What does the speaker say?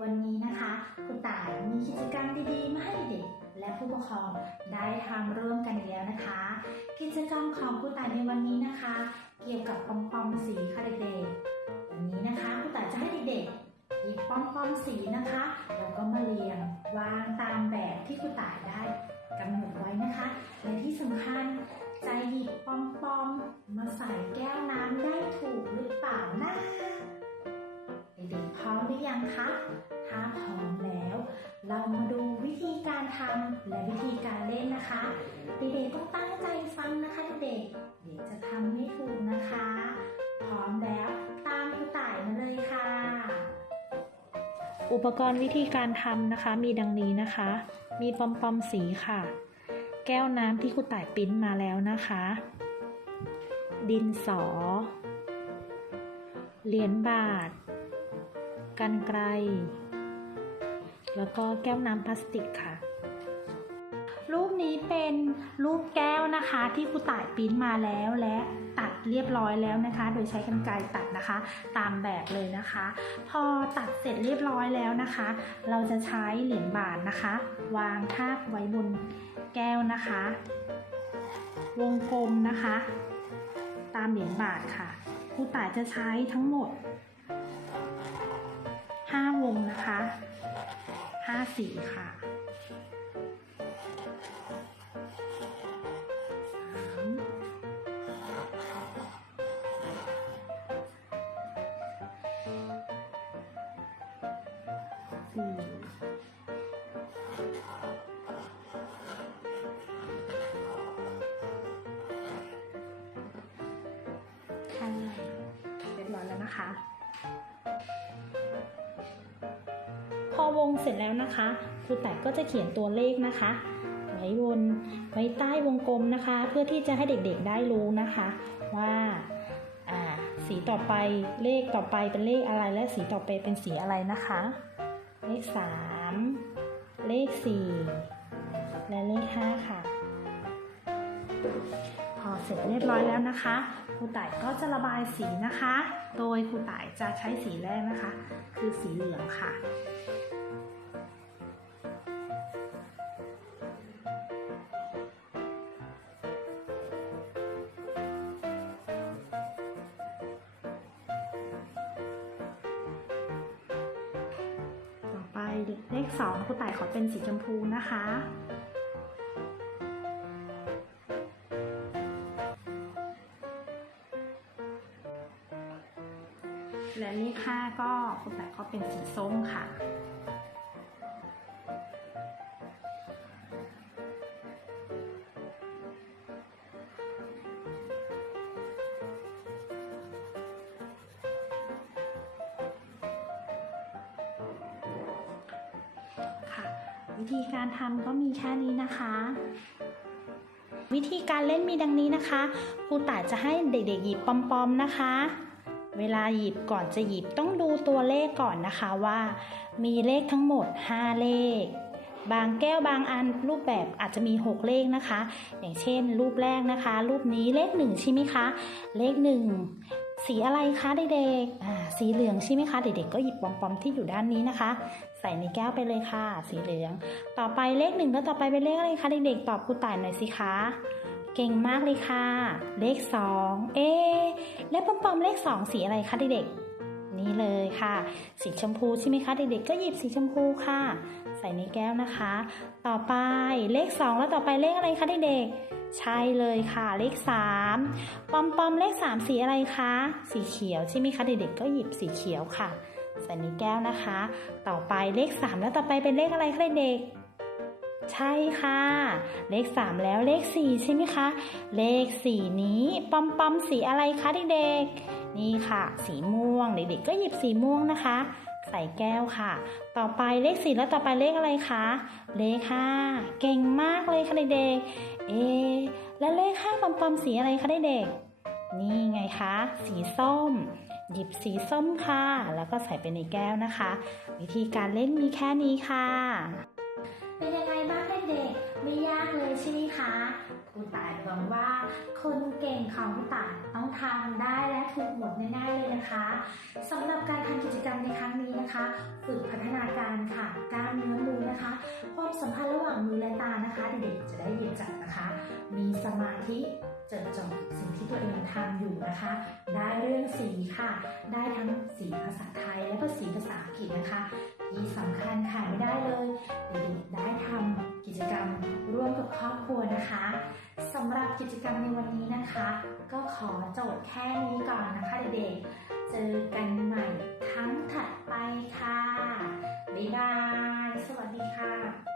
วันนี้นะคะคุณต่ายมีกิจกรรมดีๆ มาให้เด็กและผู้ปกครองได้ทำร่วมกันอีกแล้วนะคะ กิจกรรมของคุณต่ายในวันนี้นะคะ เกี่ยวกับปอมปอมสีค่ะเด็กๆวันนี้นะคะคุณต่ายจะให้เด็กๆหยิบปอมปอมสีนะคะแล้วก็มาเรียงวางตามแบบที่คุณต่ายได้กำหนดไว้นะคะและที่สำคัญจะหยิบปอมปอมมาใส่แก้วน้ำได้ถูกหรือเปล่านะเด็กๆพร้อมหรือยังคะ ถ้าพร้อมแล้ว เรามาดูวิธีการทำและวิธีการเล่นนะคะ เด็กๆต้องตั้งใจฟังนะคะเด็กๆเดี๋ยวจะทำไม่ถูกนะคะ พร้อมแล้วตามครูต่ายมาเลยค่ะ อุปกรณ์วิธีการทำนะคะมีดังนี้นะคะ มีปอมปอมสีค่ะ แก้วน้ำที่ครูต่ายปิ้นมาแล้วนะคะ ดินสอ เหรียญบาทกันไกล แล้วก็แก้วน้ำพลาสติกค่ะ รูปนี้เป็นรูปแก้วนะคะ ที่ครูต่ายปิ้นมาแล้วและตัดเรียบร้อยแล้วนะคะ โดยใช้กรรไกรตัดนะคะ ตามแบบเลยนะคะ พอตัดเสร็จเรียบร้อยแล้วนะคะ เราจะใช้เหรียญบาทนะคะ วางทาบไว้บนแก้วนะคะ วงกลมนะคะ ตามเหรียญบาทค่ะครูต่ายจะใช้ทั้งหมด 5 วงนะคะ สีค่ะสามสี่ค่ะเรียบร้อยแล้วนะคะ วงเสร็จแล้วนะคะครูแต่ก็จะเขียนตัวเลขนะคะ ไว้บนไว้ใต้วงกลมนะคะ เพื่อที่จะให้เด็กๆได้รู้นะคะว่าอ่าสีต่อไปเลขต่อไปเป็นเลขอะไรและสีต่อไปเป็นสีอะไรนะคะ เลขสามเลขสี่และเลขห้าค่ะ พอเสร็จเรียบร้อยแล้วนะคะครูต่ายก็จะระบายสีนะคะ โดยครูต่ายจะใช้สีแรกนะคะ คือสีเหลืองค่ะ เลขสองครูต่ายขอเป็นสีชมพูนะคะ และเลขห้าก็ครูต่ายก็เป็นสีส้มค่ะ วิธีการทำก็มีแค่นี้นะคะ วิธีการเล่นมีดังนี้นะคะครูต่ายจะให้เด็กๆหยิบปอมๆนะคะ เวลาหยิบก่อนจะหยิบต้องดูตัวเลขก่อนนะคะว่า มีเลขทั้งหมด 5 เลข บางแก้วบางอันรูปแบบอาจจะมี 6 เลขนะคะ อย่างเช่น รูปแรกนะคะ รูปนี้เลข1ใช่ไหมคะ เลข1สีอะไรคะเด็กๆสีเหลืองใช่ไหมคะ เด็กๆก็หยิบปอมๆที่อยู่ด้านนี้นะคะ ใส่ในแก้วไปเลยค่ะ สีเหลือง ต่อไปเลขหนึ่งแล้วต่อไปเป็นเลขอะไรคะเด็กๆตอบครูต่ายหน่อยสิคะเก่งมากเลยค่ะ เลขสองเอ๊และปอมๆเลขสองสีอะไรคะเด็กๆนี่เลยค่ะ สีชมพูใช่ไหมคะเด็กๆก็หยิบสีชมพูค่ะ ใส่ในแก้วนะคะ ต่อไปเลขสองแล้วต่อไปเลขอะไรคะเด็กๆใช่เลยค่ะ เลขสามปอมปอมเลขสามสีอะไรคะสีเขียวใช่ไหมคะเด็กๆก็หยิบสีเขียวค่ะ ใส่ในแก้วนะคะ ต่อไปเลขสามแล้วต่อไปเป็นเลขอะไรคะเด็ก ใช่ค่ะ เลข 3 แล้วเลข 4 ใช่ไหมคะ เลข 4 นี้ปอมปอมสีอะไรคะเด็กๆ นี่ค่ะ สีม่วง เด็กๆก็หยิบสีม่วงนะคะ ใส่แก้วค่ะ ต่อไปเลข 4 แล้วต่อไปเลขอะไรคะ เลข 5 เก่งมากเลยค่ะเด็กๆ เอะแล้วเลข 5ปอมปอมสีอะไรคะเด็กๆนี่ไงคะ สีส้ม หยิบสีส้มค่ะ แล้วก็ใส่ไปในแก้วนะคะ วิธีการเล่นมีแค่นี้ค่ะ เป็นยังไงบ้างเด็กๆไม่ยากเลยใช่ไหมคะครูตายบอกว่า คนเก่งของครูตายต้องทำได้และถูกหมดแน่ๆเลยนะคะสำหรับการทำกิจกรรมในครั้งนี้นะคะ ฝึกพัฒนาการค่ะกล้ามเนื้อมือนะคะความสัมพันธ์ระหว่างมือและตานะคะ เด็กๆจะได้เรียนจับนะคะ มีสมาธิ จดจ่อสิ่งที่ตัวเองทำอยู่นะคะ ได้เรื่องสีค่ะ ได้ทั้งสีภาษาไทยและก็สีภาษาอังกฤษนะคะที่สำคัญค่ะไม่ได้เลยเด็กๆได้ทำกิจกรรมร่วมกับครอบครัวนะคะสำหรับกิจกรรมในวันนี้นะคะ ก็ขอจบแค่นี้ก่อนนะคะเด็กๆเจอกันใหม่ครั้งถัดไปค่ะบ๊ายบายสวัสดีค่ะ